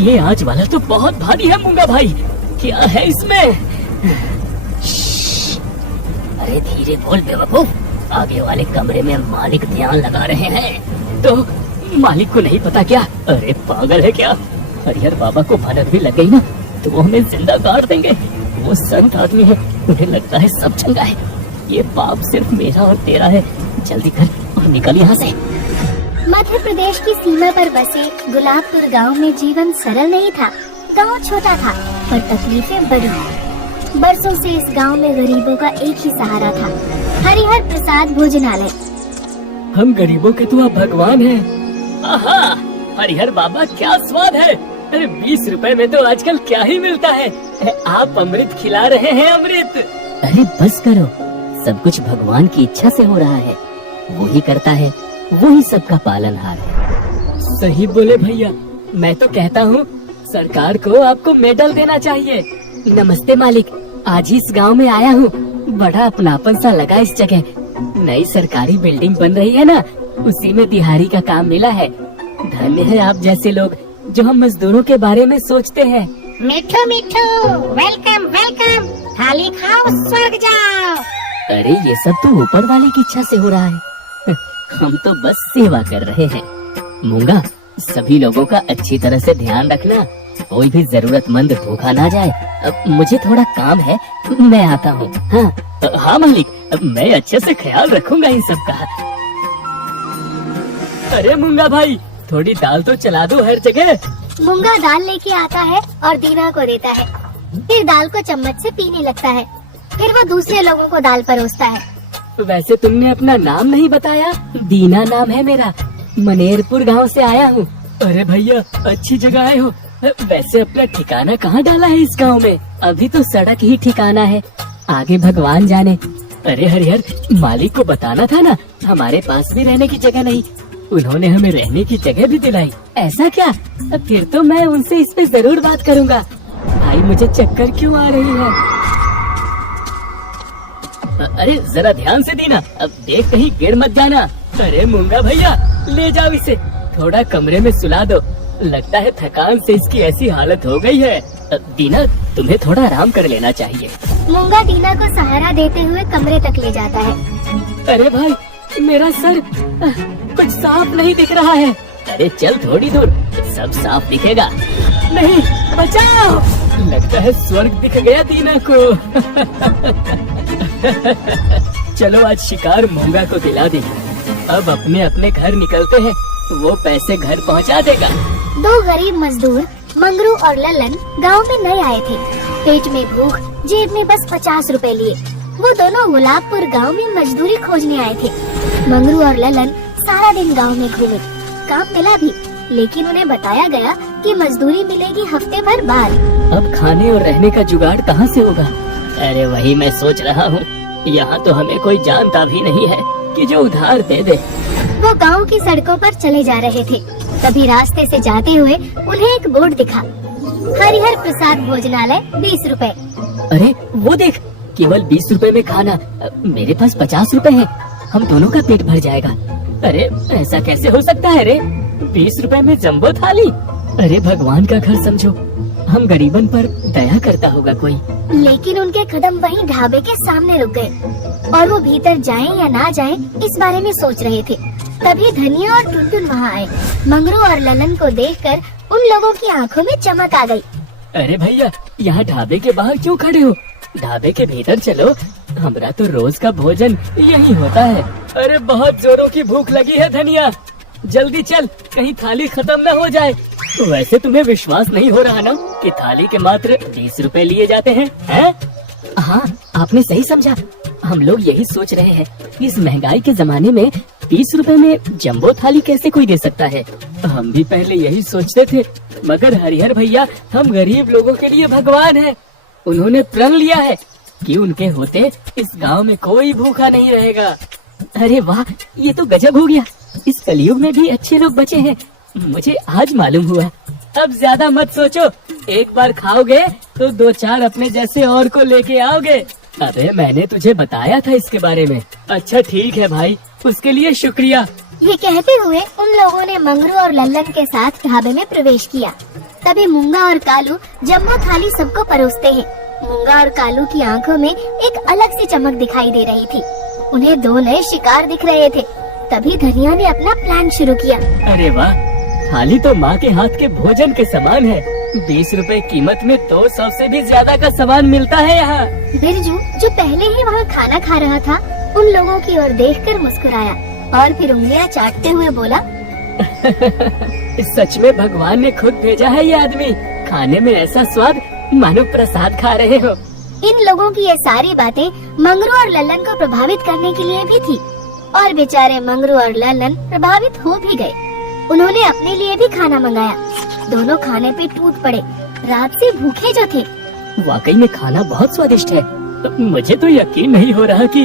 ये आज वाला तो बहुत भारी है मूंगा भाई, क्या है इसमें? अरे धीरे बोल बेवकूफ, आगे वाले कमरे में मालिक ध्यान लगा रहे हैं। तो मालिक को नहीं पता क्या? अरे पागल है क्या? हरिहर बाबा को भनक भी लग गई ना तो वो हमें जिंदा गाड़ देंगे। वो संत आदमी है, उन्हें लगता है सब चंगा है। ये पाप सिर्फ मेरा और तेरा है। जल्दी कर और निकल यहाँ से। मध्य प्रदेश की सीमा पर बसे गुलाबपुर गांव में जीवन सरल नहीं था। गांव छोटा था पर तकलीफें बड़ी। बरसों से इस गांव में गरीबों का एक ही सहारा था, हरिहर प्रसाद भोजनालय। हम गरीबों के तो आप भगवान हैं। आहा, हरिहर बाबा क्या स्वाद है। अरे 20 रुपए में तो आजकल क्या ही मिलता है। आप अमृत खिला रहे हैं, अमृत। अरे बस करो, सब कुछ भगवान की इच्छा से हो रहा है। वो ही करता है, वो ही सबका पालनहार है। सही बोले भैया। मैं तो कहता हूँ सरकार को आपको मेडल देना चाहिए। नमस्ते मालिक, आज ही इस गांव में आया हूँ। बड़ा अपनापन सा लगा इस जगह। नई सरकारी बिल्डिंग बन रही है ना, उसी में दिहाड़ी का काम मिला है। धन्य है आप जैसे लोग जो हम मजदूरों के बारे में सोचते हैं। मिठू मिठू, वेलकम वेलकम, थाली खाओ स्वर्ग जाओ। अरे ये सब तो ऊपर वाले की इच्छा से हो रहा है। हम तो बस सेवा कर रहे हैं। मूंगा, सभी लोगों का अच्छी तरह से ध्यान रखना, कोई भी जरूरतमंद भूखा ना जाए। अब मुझे थोड़ा काम है, मैं आता हूँ। हाँ हाँ मालिक, मैं अच्छे से ख्याल रखूंगा इन सब का। अरे मूंगा भाई, थोड़ी दाल तो चला दो हर जगह। मूंगा दाल लेके आता है और दीना को देता है। फिर दाल को चम्मच से पीने लगता है। फिर वो दूसरे लोगों को दाल परोसता है। वैसे तुमने अपना नाम नहीं बताया। दीना नाम है मेरा, मनेरपुर गांव से आया हूँ। अरे भैया, अच्छी जगह आए हो। वैसे अपना ठिकाना कहाँ डाला है इस गांव में? अभी तो सड़क ही ठिकाना है, आगे भगवान जाने। अरे हरिहर, मालिक को बताना था ना, हमारे पास भी रहने की जगह नहीं। उन्होंने हमें रहने की जगह भी दिलाई। ऐसा क्या? फिर तो मैं उनसे इस पे जरूर बात करूँगा। भाई मुझे चक्कर क्यों आ रही है? अरे जरा ध्यान से दीना, अब देख कहीं गिर मत जाना। अरे मूंगा भैया, ले जाओ इसे, थोड़ा कमरे में सुला दो। लगता है थकान से इसकी ऐसी हालत हो गई है। दीना, तुम्हें थोड़ा आराम कर लेना चाहिए। मूंगा दीना को सहारा देते हुए कमरे तक ले जाता है। अरे भाई, मेरा सर कुछ साफ नहीं दिख रहा है। अरे चल थोड़ी दूर, सब साफ दिखेगा। नहीं, बचाओ। लगता है स्वर्ग दिख गया दीना को। चलो आज शिकार मूंगा को दिला दे। अब अपने अपने घर निकलते हैं, वो पैसे घर पहुंचा देगा। दो गरीब मजदूर मंगरू और ललन गांव में नए आए थे। पेट में भूख, जेब में बस 50 रुपए लिए। वो दोनों गुलाबपुर गांव में मजदूरी खोजने आए थे। मंगरू और ललन सारा दिन गांव में घूमे। काम मिला भी, लेकिन उन्हें बताया गया कि मजदूरी मिलेगी हफ्ते भर बाद। अब खाने और रहने का जुगाड़ कहाँ से होगा? अरे वही मैं सोच रहा हूँ, यहाँ तो हमें कोई जानता भी नहीं है कि जो उधार दे दे। वो गांव की सड़कों पर चले जा रहे थे, तभी रास्ते से जाते हुए उन्हें एक बोर्ड दिखा, हरिहर प्रसाद भोजनालय 20 रुपए। अरे वो देख, केवल 20 रुपए में खाना। मेरे पास 50 रुपए है, हम दोनों का पेट भर जाएगा। अरे ऐसा कैसे हो सकता है रे? 20 रुपए में जम्बो थाली? अरे भगवान का घर समझो, हम गरीबन पर दया करता होगा कोई। लेकिन उनके कदम वहीं ढाबे के सामने रुक गए और वो भीतर जाएं या ना जाएं इस बारे में सोच रहे थे। तभी धनिया और टुनटुन वहाँ आए। मंगरू और ललन को देखकर उन लोगों की आंखों में चमक आ गई। अरे भैया, यहाँ ढाबे के बाहर क्यों खड़े हो? ढाबे के भीतर चलो, हमारा तो रोज का भोजन यही होता है। अरे बहुत जोरों की भूख लगी है धनिया, जल्दी चल, कहीं थाली खत्म न हो जाए। वैसे तुम्हें विश्वास नहीं हो रहा ना कि थाली के मात्र 20 रुपए लिए जाते हैं? हाँ, आपने सही समझा। हम लोग यही सोच रहे हैं, इस महंगाई के जमाने में 20 रुपए में जंबो थाली कैसे कोई दे सकता है? हम भी पहले यही सोचते थे, मगर हरिहर भैया हम गरीब लोगों के लिए भगवान हैं। उन्होंने प्रण लिया है कि उनके होते इस गांव में कोई भूखा नहीं रहेगा। अरे वाह, ये तो गजब हो गया। इस कलयुग में भी अच्छे लोग बचे हैं, मुझे आज मालूम हुआ। अब ज्यादा मत सोचो, एक बार खाओगे तो 2-4 अपने जैसे और को लेके आओगे। अरे मैंने तुझे बताया था इसके बारे में। अच्छा ठीक है भाई, उसके लिए शुक्रिया। ये कहते हुए उन लोगों ने मंगरू और लल्लन के साथ ढाबे में प्रवेश किया। तभी मूंगा और कालू जम्बो थाली सबको परोसते हैं। मूंगा और कालू की आंखों में एक अलग सी चमक दिखाई दे रही थी। उन्हें दो नए शिकार दिख रहे थे। तभी धनिया ने अपना प्लान शुरू किया। अरे वाह, थाली तो माँ के हाथ के भोजन के समान है। 20 रुपए कीमत में तो 100 से भी ज्यादा का सामान मिलता है यहाँ। बिरजू, जो पहले ही वहाँ खाना खा रहा था, उन लोगों की ओर देखकर मुस्कुराया और फिर उंगलियाँ चाटते हुए बोला, सच में भगवान ने खुद भेजा है ये आदमी। खाने में ऐसा स्वाद मानो प्रसाद खा रहे हो। इन लोगों की ये सारी बातें मंगरू और लल्लन को प्रभावित करने के लिए भी थी और बेचारे मंगरू और लल्लन प्रभावित हो भी गए। उन्होंने अपने लिए भी खाना मंगाया। दोनों खाने पे टूट पड़े, रात से भूखे जो थे। वाकई में खाना बहुत स्वादिष्ट है। मुझे तो यकीन नहीं हो रहा कि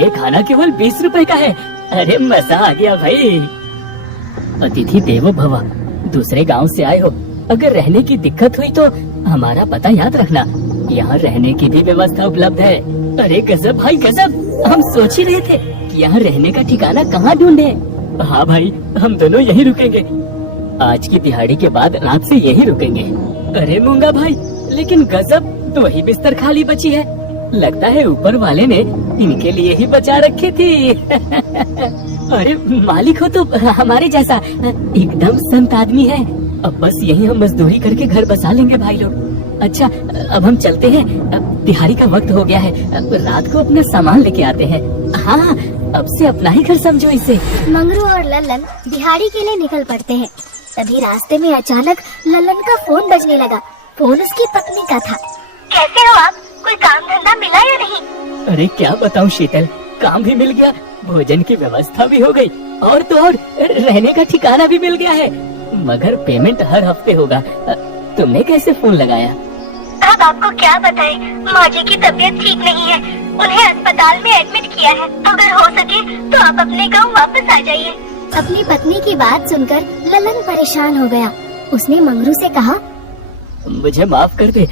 ये खाना केवल 20 रुपए का है। अरे मजा आ गया भाई। अतिथि देवो भव, दूसरे गांव से आए हो, अगर रहने की दिक्कत हुई तो हमारा पता याद रखना। यहाँ रहने की भी व्यवस्था उपलब्ध है। अरे गजब भाई गजब, हम सोच ही रहे थे कि यहाँ रहने का ठिकाना कहाँ ढूंढे। हाँ भाई, हम दोनों यहीं रुकेंगे। आज की दिहाड़ी के बाद रात से यहीं रुकेंगे। अरे मूंगा भाई, लेकिन गजब, 2 ही बिस्तर खाली बची है। लगता है ऊपर वाले ने इनके लिए ही बचा रखी थी। अरे मालिक हो तो हमारे जैसा एकदम संत आदमी है। अब बस यहीं हम मजदूरी करके घर बसा लेंगे भाई लोग। अच्छा, अब हम चलते हैं। अब दिहाड़ी का वक्त हो गया है। अब रात को अपना सामान लेके आते हैं। हाँ, अब से अपना ही घर समझो इसे। मंगरू और लल्लन दिहाड़ी के लिए निकल पड़ते हैं। तभी रास्ते में अचानक लल्लन का फोन बजने लगा। फोन उसकी पत्नी का था। कैसे हो आप? कोई काम धंधा मिला या नहीं? अरे क्या बताऊं शीतल, काम भी मिल गया, भोजन की व्यवस्था भी हो गई, और तो और रहने का ठिकाना भी मिल गया है। मगर पेमेंट हर हफ्ते होगा। तुमने कैसे फोन लगाया? अब आपको क्या बताएं, माँ जी की तबीयत ठीक नहीं है। उन्हें अस्पताल में एडमिट किया है। अगर हो सके तो आप अपने गांव वापस आ जाइए। अपनी पत्नी की बात सुनकर लल्लन परेशान हो गया। उसने मंगरू से कहा, मुझे माफ कर दे,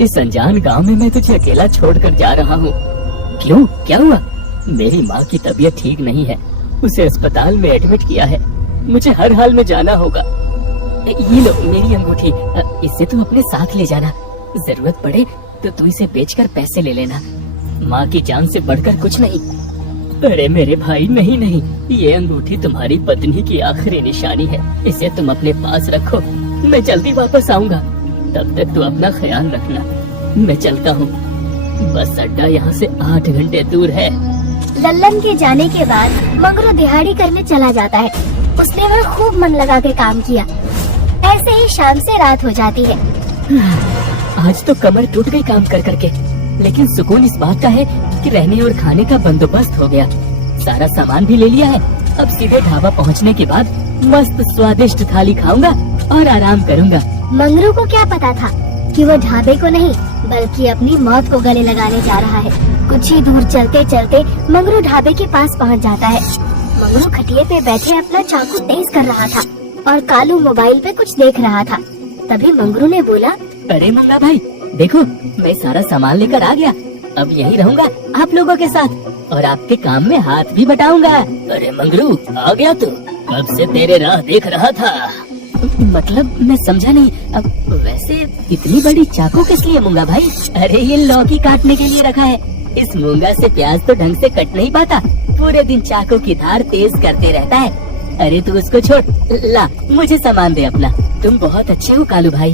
इस अनजान गांव में मैं तुझे अकेला छोड़कर जा रहा हूँ। क्यों, क्या हुआ? मेरी माँ की तबीयत ठीक नहीं है, उसे अस्पताल में एडमिट किया है। मुझे हर हाल में जाना होगा। ये लो मेरी अंगूठी, इसे तुम अपने साथ ले जाना। जरूरत पड़े तो तू इसे बेचकर पैसे ले लेना। माँ की जान से बढ़कर कुछ नहीं। अरे मेरे भाई, नहीं नहीं, ये अंगूठी तुम्हारी पत्नी की आखिरी निशानी है। इसे तुम अपने पास रखो, मैं जल्दी वापस आऊंगा। तब तक तू अपना ख्याल रखना। मैं चलता हूँ, बस अड्डा यहाँ से 8 घंटे दूर है। लल्लन के जाने के बाद मंगरू दिहाड़ी करने चला जाता है। उसने वहाँ खूब मन लगा के काम किया। ऐसे ही शाम से रात हो जाती है। आज तो कमर टूट गई काम कर करके, लेकिन सुकून इस बात का है कि रहने और खाने का बंदोबस्त हो गया। सारा सामान भी ले लिया है। अब सीधे ढाबा पहुँचने के बाद मस्त स्वादिष्ट थाली खाऊंगा और आराम करूंगा। मंगरू को क्या पता था कि वो ढाबे को नहीं बल्कि अपनी मौत को गले लगाने जा रहा है। कुछ ही दूर चलते चलते मंगरू ढाबे के पास पहुंच जाता है। मंगरू खटिया पे बैठे अपना चाकू तेज कर रहा था और कालू मोबाइल पे कुछ देख रहा था। तभी मंगरू ने बोला, अरे मंगा भाई, देखो मैं सारा सामान लेकर आ गया। अब यहीं रहूंगा आप लोगों के साथ और आपके काम में हाथ भी बटाऊंगा। अरे मंगरू, आ गया तू? कब से तेरे राह देख रहा था। मतलब मैं समझा नहीं। अब वैसे इतनी बड़ी चाकू किस लिए मूंगा भाई? अरे ये लौकी काटने के लिए रखा है। इस मूंगा से प्याज तो ढंग से कट नहीं पाता, पूरे दिन चाकू की धार तेज करते रहता है। अरे तू उसको छोड़, ला मुझे सामान दे अपना। तुम बहुत अच्छे हो कालू भाई।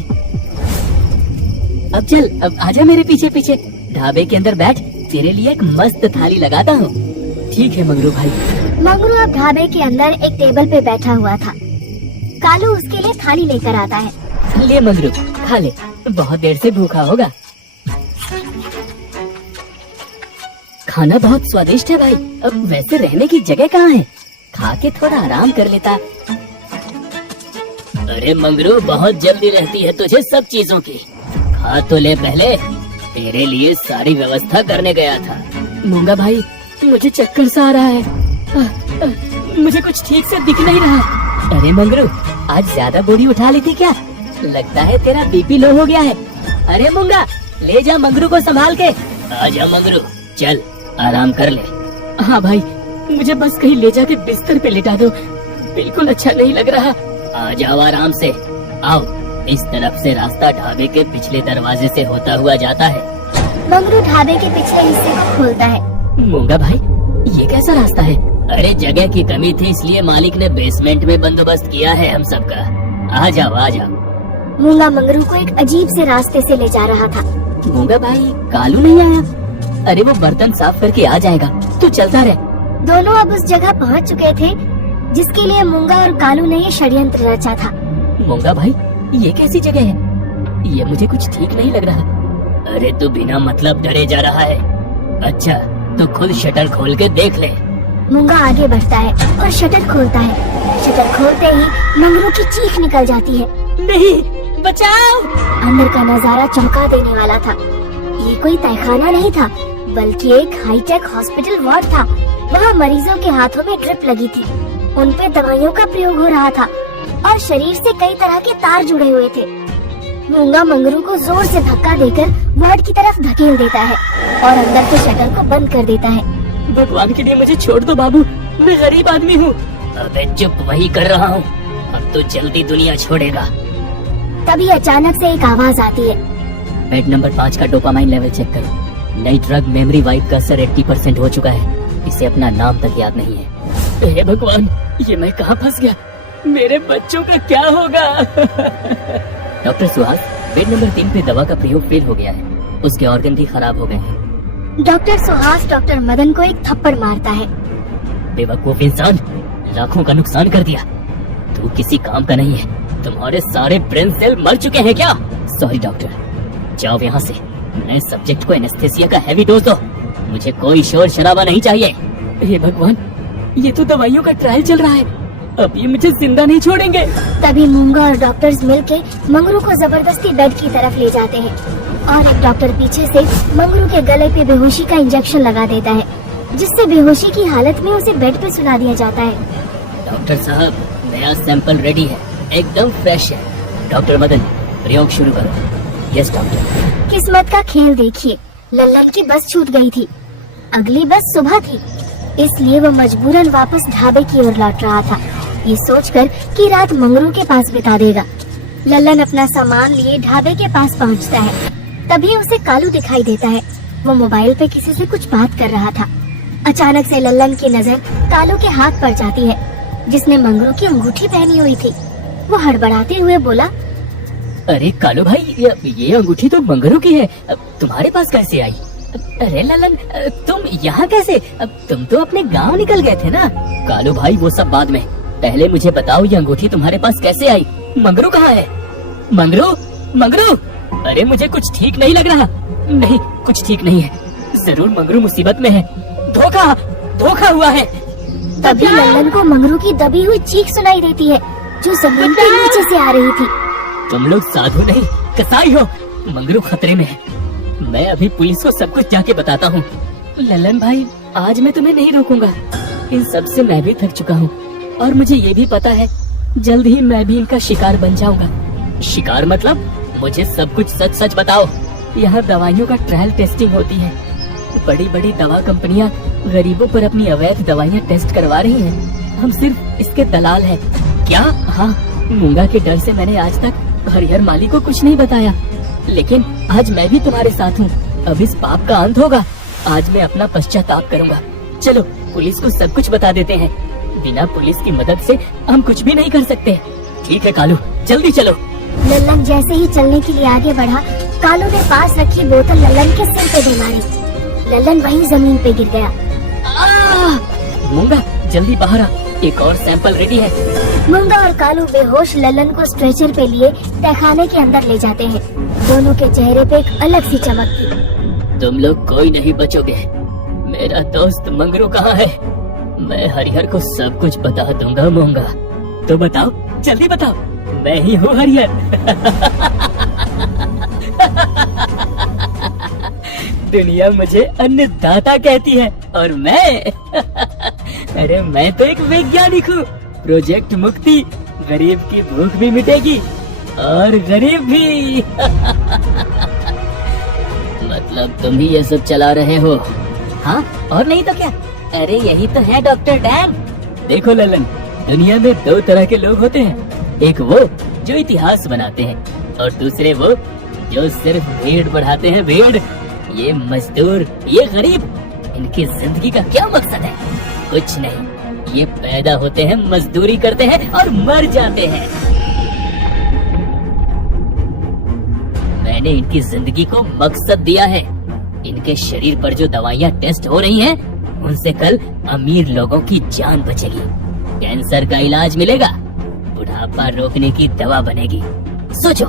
अब चल, अब आजा मेरे पीछे पीछे। ढाबे के अंदर बैठ, तेरे लिए एक मस्त थाली लगाता हूँ। ठीक है मंगरू भाई। मंगरू अब ढाबे के अंदर एक टेबल पे बैठा हुआ था। कालू उसके लिए थाली लेकर आता है। ले मंगरू, खा ले, बहुत देर से भूखा होगा। खाना बहुत स्वादिष्ट है भाई। अब वैसे रहने की जगह कहाँ है? खा के थोड़ा आराम कर लेता। अरे मंगरू, बहुत जल्दी रहती है तुझे सब चीजों की। खा तो ले पहले, तेरे लिए सारी व्यवस्था करने गया था। मूंगा भाई, मुझे चक्कर सा आ रहा है। मुझे कुछ ठीक से दिख नहीं रहा। अरे मंगरू, आज ज्यादा बोरी उठा ली थी क्या? लगता है तेरा बीपी लो हो गया है। अरे मूंगा, ले जा मंगरू को संभाल के। आजा मंगरू, चल आराम कर ले। हाँ भाई, मुझे बस कहीं ले जाके बिस्तर पे लिटा दो, बिल्कुल अच्छा नहीं लग रहा। आ जाओ आराम से, आओ इस तरफ से रास्ता ढाबे के पिछले दरवाजे से होता हुआ जाता है। मंगरू ढाबे के पिछले हिस्से को खोलता है। मूंगा भाई, ये कैसा रास्ता है? अरे जगह की कमी थी, इसलिए मालिक ने बेसमेंट में बंदोबस्त किया है हम सबका। आ जाओ आ जाओ। मूंगा मंगरू को एक अजीब से रास्ते से ले जा रहा था। मूंगा भाई, कालू नहीं आया? अरे वो बर्तन साफ करके आ जाएगा, तू चलता रह। दोनों अब उस जगह पहुंच चुके थे जिसके लिए मूंगा और कालू ने ये षड्यंत्र रचा था। मूंगा भाई, ये कैसी जगह है? ये मुझे कुछ ठीक नहीं लग रहा। अरे तू बिना मतलब डरे जा रहा है। अच्छा तो खुद शटर खोल के देख ले। मूंगा आगे बढ़ता है और शटर खोलता है। शटर खोलते ही मंगरू की चीख निकल जाती है। नहीं, बचाओ। अंदर का नजारा चौंका देने वाला था। ये कोई तहखाना नहीं था, बल्कि एक हाईटेक हॉस्पिटल वार्ड था। वहाँ मरीजों के हाथों में ड्रिप लगी थी, उन पे दवाइयों का प्रयोग हो रहा था और शरीर से कई तरह के तार जुड़े हुए थे। मूंगा मंगरू को जोर से धक्का देकर वार्ड की तरफ धकेल देता है और अंदर के शटर को बंद कर देता है। भगवान के लिए मुझे छोड़ दो बाबू, मैं गरीब आदमी हूँ। अबे चुप, वही कर रहा हूँ। अब तो जल्दी दुनिया छोड़ेगा। तभी अचानक से एक आवाज आती है। बेड नंबर 5 का डोपामाइन लेवल चेक करो। नई ड्रग मेमोरी वाइप का असर 80% हो चुका है। इसे अपना नाम तक याद नहीं है। हे भगवान, ये मैं कहाँ फंस गया? मेरे बच्चों का क्या होगा? डॉक्टर सुहास, बेड नंबर 3 पे दवा का प्रयोग फेल हो गया है। उसके ऑर्गन भी खराब हो गए हैं। डॉक्टर सुहास डॉक्टर मदन को एक थप्पड़ मारता है। बेवकूफ इंसान, लाखों का नुकसान कर दिया। तू किसी काम का नहीं है। तुम्हारे सारे ब्रेन सेल मर चुके हैं क्या? सॉरी डॉक्टर, जाओ यहाँ से। नए सब्जेक्ट को एनेस्थेसिया का हैवी डोज दो। मुझे कोई शोर शराबा नहीं चाहिए। हे भगवान, ये तो दवाइयों का ट्रायल चल रहा है। अब ये मुझे जिंदा नहीं छोड़ेंगे। तभी मूंगा और डॉक्टर्स मिलके मंगरू को जबरदस्ती बेड की तरफ ले जाते हैं और एक डॉक्टर पीछे से मंगरू के गले पे बेहोशी का इंजेक्शन लगा देता है, जिससे बेहोशी की हालत में उसे बेड पे सुला दिया जाता है। डॉक्टर साहब, नया सैंपल रेडी है, एकदम फ्रेश है। डॉक्टर मदन, प्रयोग शुरू करो। Yes doctor. किस्मत का खेल देखिए, लल्लन की बस छूट गई थी। अगली बस सुबह थी, इसलिए वो मजबूरन वापस ढाबे की ओर लौट रहा था, ये सोचकर कि रात मंगरू के पास बिता देगा। लल्लन अपना सामान लिए ढाबे के पास पहुंचता है। तभी उसे कालू दिखाई देता है। वो मोबाइल पे किसी से कुछ बात कर रहा था। अचानक से लल्लन की नजर कालू के हाथ पर जाती है, जिसने मंगरू की अंगूठी पहनी हुई थी। वो हड़बड़ाते हुए बोला, अरे कालू भाई, ये अंगूठी तो मंगरू की है, तुम्हारे पास कैसे आई? अरे ललन, तुम यहाँ कैसे? तुम तो अपने गांव निकल गए थे ना। कालू भाई, वो सब बाद में, पहले मुझे बताओ ये अंगूठी तुम्हारे पास कैसे आई? मंगरू कहाँ है? मंगरू, मंगरू! अरे मुझे कुछ ठीक नहीं लग रहा। नहीं, कुछ ठीक नहीं है। जरूर मंगरू मुसीबत में है। धोखा, धोखा हुआ है। तभी लल्लन को मंगरू की दबी हुई चीख सुनाई देती है, जो जमीन के नीचे से आ रही थी। तुम लोग साधु नहीं, कसाई हो। मंगरू खतरे में है। मैं अभी पुलिस को सब कुछ जाके बताता हूँ। ललन भाई, आज मैं तुम्हें नहीं रोकूंगा। इन सब से मैं भी थक चुका हूँ और मुझे ये भी पता है जल्द ही मैं भी इनका शिकार बन जाऊंगा। शिकार मतलब? मुझे सब कुछ सच सच बताओ। यहाँ दवाइयों का ट्रायल टेस्टिंग होती है। बड़ी बड़ी दवा कंपनियाँ गरीबों पर अपनी अवैध दवाइयाँ टेस्ट करवा रही हैं। हम सिर्फ इसके दलाल हैं। क्या? हाँ, मूंगा के डर से मैंने आज तक हरिहर माली को कुछ नहीं बताया, लेकिन आज मैं भी तुम्हारे साथ हूँ। अब इस पाप का अंत होगा। आज मैं अपना पश्चाताप करूँगा। चलो पुलिस को सब कुछ बता देते हैं। बिना पुलिस की मदद से हम कुछ भी नहीं कर सकते। ठीक है कालू, जल्दी चलो। लल्लन जैसे ही चलने के लिए आगे बढ़ा, कालू ने पास रखी बोतल लल्लन के सिर पे दे मारी। लल्लन वहीं जमीन पे गिर गया। मूंगा, जल्दी बाहर आ, एक और सैंपल रेडी है। मूंगा और कालू बेहोश लल्लन को स्ट्रेचर पे लिए तहखाने के अंदर ले जाते हैं। दोनों के चेहरे पे एक अलग सी चमक थी। तुम लोग कोई नहीं बचोगे। मेरा दोस्त मंगरू कहाँ है? मैं हरिहर को सब कुछ बता दूंगा। मूंगा, तो बताओ, जल्दी बताओ। मैं ही हूँ हरिहर। दुनिया मुझे अन्नदाता कहती है और मैं अरे मैं तो एक वैज्ञानिक हूँ। प्रोजेक्ट मुक्ति, गरीब की भूख भी मिटेगी और गरीब भी। मतलब तुम ही ये सब चला रहे हो? हाँ, और नहीं तो क्या। अरे यही तो है डॉक्टर डैन। देखो ललन, दुनिया में दो तरह के लोग होते हैं। एक वो जो इतिहास बनाते हैं और दूसरे वो जो सिर्फ भीड़ बढ़ाते हैं, भीड़। ये मजदूर, ये गरीब, इनकी जिंदगी का क्या मकसद है? कुछ नहीं, ये पैदा होते हैं, मजदूरी करते हैं और मर जाते हैं। मैंने इनकी जिंदगी को मकसद दिया है। इनके शरीर पर जो दवाइयाँ टेस्ट हो रही हैं, उनसे कल अमीर लोगों की जान बचेगी, कैंसर का इलाज मिलेगा, बुढ़ापा रोकने की दवा बनेगी। सोचो,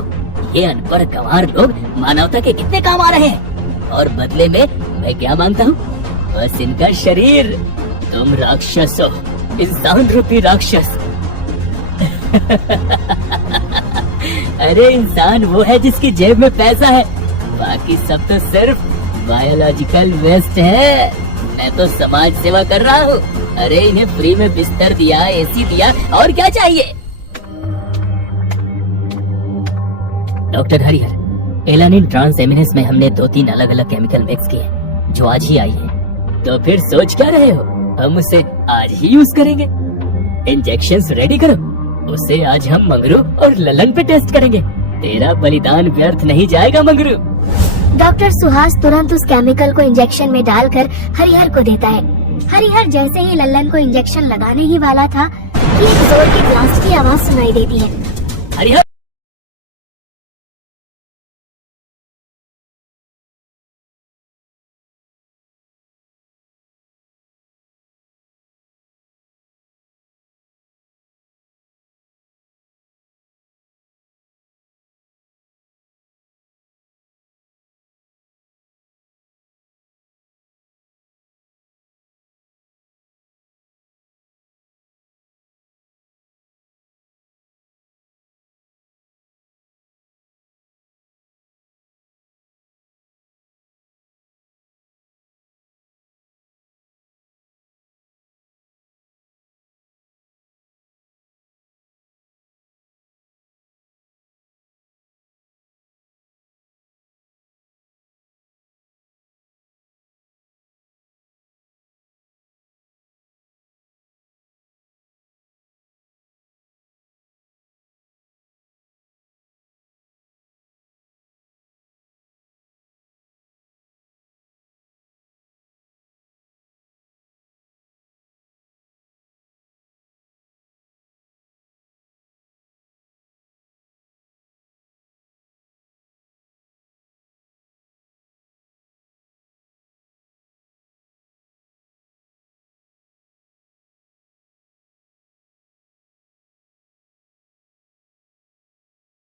ये अनपढ़ गंवार लोग मानवता के कितने काम आ रहे हैं, और बदले में मैं क्या मांगता हूँ? बस इनका शरीर। तुम राक्षस हो, इंसान रूपी राक्षस। अरे इंसान वो है जिसकी जेब में पैसा है, बाकी सब तो सिर्फ बायोलॉजिकल वेस्ट है। मैं तो समाज सेवा कर रहा हूँ। अरे इन्हें फ्री में बिस्तर दिया, एसी दिया, और क्या चाहिए? डॉक्टर हरिहर, एलानिन ट्रांसएमिनेस में हमने 2-3 अलग अलग केमिकल मिक्स किए जो आज ही आई हैं। तो फिर सोच क्या रहे हो? हम उसे आज ही यूज करेंगे। इंजेक्शंस रेडी करो, उसे आज हम मंगरू और ललन पे टेस्ट करेंगे। तेरा बलिदान व्यर्थ नहीं जाएगा मंगरू। डॉक्टर सुहास तुरंत उस केमिकल को इंजेक्शन में डालकर हरिहर को देता है। हरिहर जैसे ही लल्लन को इंजेक्शन लगाने ही वाला था कि एक जोर की ब्लास्ट की आवाज सुनाई देती है।